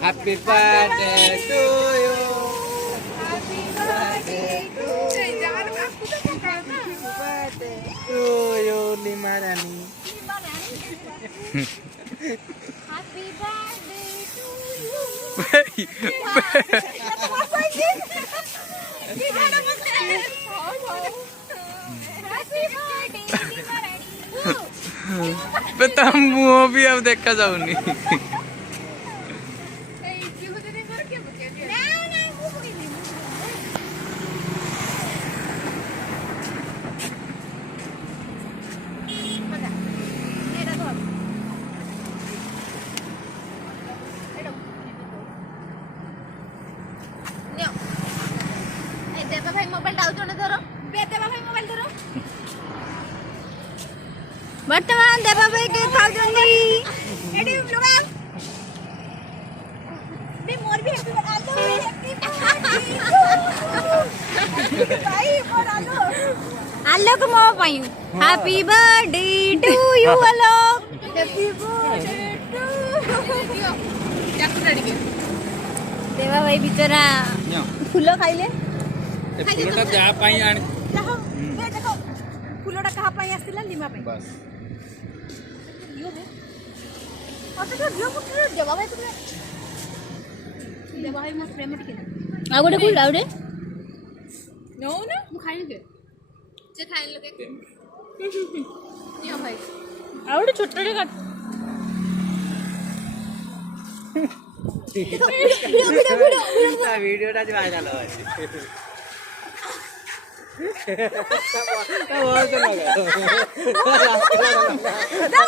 Happy birthday to you. Happy birthday to you, Lima Rani. Happy birthday to you. Happy birthday मुँह भी अब देखा जाऊनी देवा भाई मोबाइल डाउन धरो देवा भाई मोबाइल धरो वर्तमान देवा भाई के खाउजंदी एडी लुगा बे मोर भी हैप्पी बर्थडे भाई मोर आलो को मो पाई हैप्पी बर्थडे टू यू आलो हैप्पी बर्थडे टू देवा भाई बिचारा फूल खाइले फूलटा जा पाई आनी देखो फूलटा कहा पाई आसिला लिमा पे बस यो है अत तो यो पुत्र देवा भाई तुमने देवा भाई मो प्रेम टिके आ गोटे फूल आउडे नो ना मु खाइन के जे खाइन लगे नियो भाई आउडे छोटटे काट वीडियो टा जो वायरल हो बहुत लगा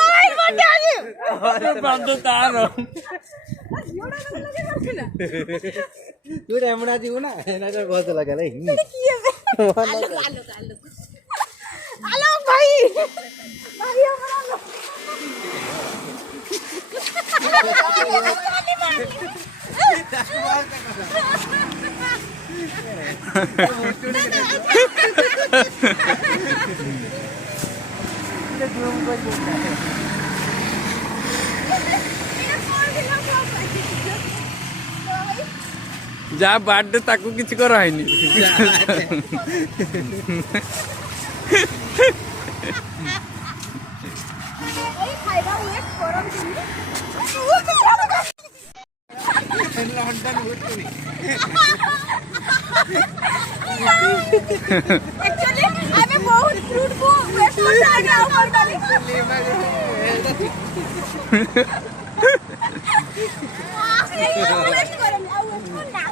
भाई बर्थडे आ गई बंद तार तू रेमड़ा जीव ना ना तो बहुत लगा ले आलो भाई भाई हमारा जा बर्थडे ताकू किछि कर रहनी खाइबा वेट करम लंदन उठनी एक्चुअली हमें बहुत फ्रूट को वेस्ट करते आगे ऊपर डाली वेस्ट करम आ वेस्ट ना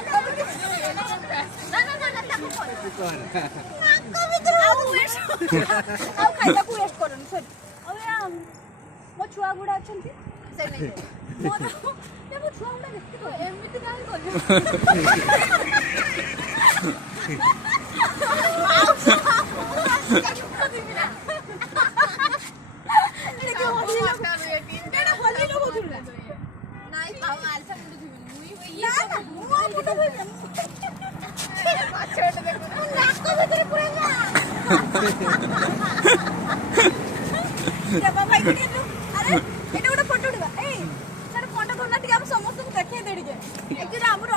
खाइबा को वेस्ट करन सर अबे मो छुआ गुडा अछंती से नै मो मो छुआ गुडा देखि तो एमिति काहे करयो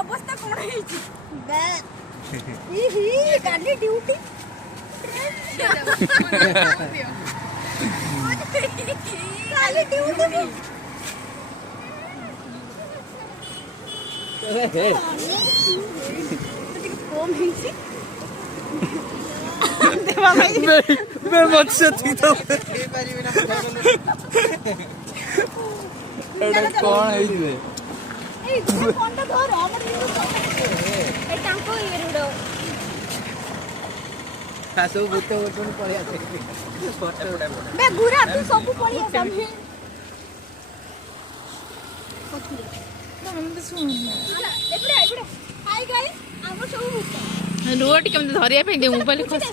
अवस्था कौन ड्यूटी मैं मत से थी तो कौन है ये ए कौन तो धर हमर ए टांको ये रुडो सासु बुतो बुतो पड़ी आछे बे गुरा तू सब पड़ी आछे एपड़े हाय गाइस हमर सब बुतो रोटी केमते धरिया पे दे मोबाइल खस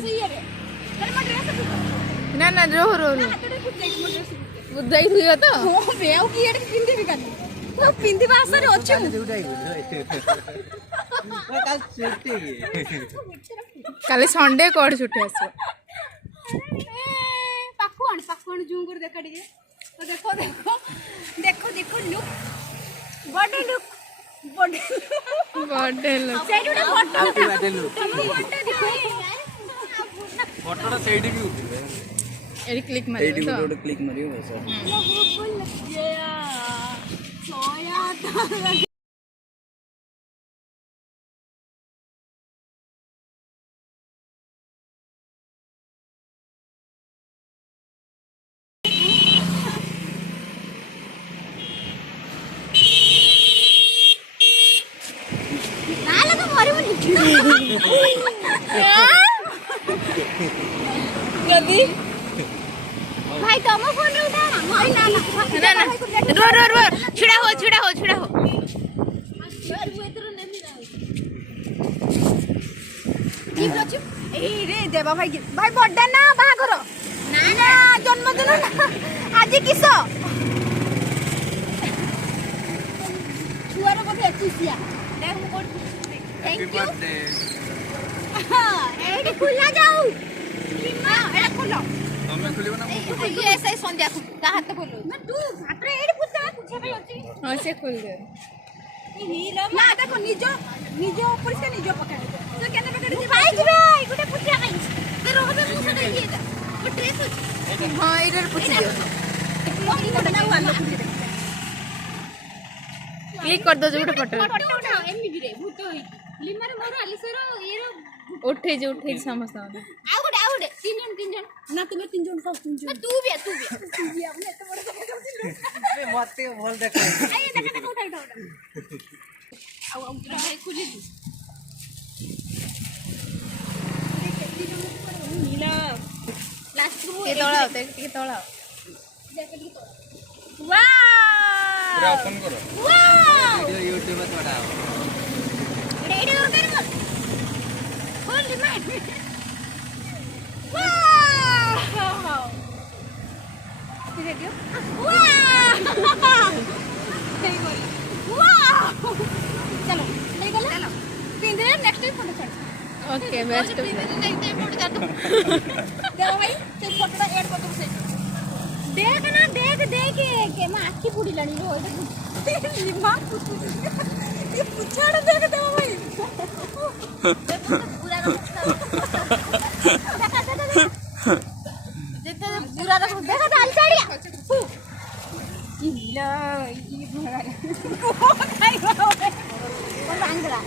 ना ना रो बुद्धाई हुई तो बेउ की एड पिंदी भी काली तो पिंदी बासरे अछि कल छुट्टी काले संडे कोड छुट्टी आसो पाखुण जूम कर देखा टिके तो देखो देखो देखो देखो लुक बर्थडे लुक बर्थडे लोग ସେଇଠି ଗୋଟେ ଫଟୋ ହାପି ବାର୍ଥଡେ ଲୁ ତମକୁ ଫଟୋ ଦିଅ ଫଟୋଟା ସେଇଠି ବି ଉଠିବ एडी क्लिक ସେଇଠି मारियो ଗୋଟେ तो ଗୋଟେ କ୍ଲିକ୍ ମାରିବ ବସ ନାଲୋ ମରିବୁନି कभी ଭାଇ ତମ ଫୋନରେ ଉଠା ନା ଭାଇ ନା ना ना रो रो रो छिड़ा हो छिड़ा हो छिड़ा हो ଏଇ ରେ ଦେବା ଭାଇ ଭାଇ ବଡ ନା ବାହାଘର ନା ନା ଜନ୍ମଦିନ ନା ଆଜି କିସ ଛୁଆର ବୋଧେ ଏକୁସିଆ ଦେখ ମୁଁ କୋଠି ହାପି ବାର୍ଥଡେ ଏଇଠି ଖୋଲା ଯାଉ ଲିମା ଏଟା ଖୋଲ ତମେ ଖୋଲିବ ନା ମୁଁ ଖୋଲିବି? ये ऐसे संध्या ता हाथ खोलो ना तू हातरे एडी पुछा पुछा भाई अछि हाँ से खोल दे ना देखो निजो निजो परिस्कार निजो पकाइ तो केने पकाइ भाई जिबे गुटे पुछा भाई ते रहबे मु से ये दा वो ड्रेस अछि हाँ इधर पूछ दियो मोही तो ना वाला पुछे क्लिक कर दो जो गोटे फोटो फोटो उठाओ एमिडी रे भूत होई लिमार मोर आलिसर एरो उठे समस्त आ गुटे तीन जन ना तुमे तीन जन सब तीन जन तू भी हमने तो बड़ा जगह करছিস मते भल देख आए देखा देखा उठा आ भाई खुली नीला लास्ट को के तोड़ा होते के तोड़ा वाओ ପୁରା ଓପନ୍ କର वाओ ଭିଡ଼ିଓ ୟୁଟ୍ୟୁବରେ ଛଡ଼ା ହବ रेडी हो गए मत खोल दे मैं वाओ देखियो वाओ वाओ चलो ले गले चलो पिंदरे नेक्स्ट टाइम फोटो छाड़ okay best next time photo छाड़ दो भाई से फोटोटा ऐड कर दो से देख ना देख के मैं आखी बुड़ी लानी रो एटा लिमा ये पुछाड़ देख दे भाई पूरा देखते पूरा देखा डाल चढ़िया इला ये भगा खाई वो भांग रहा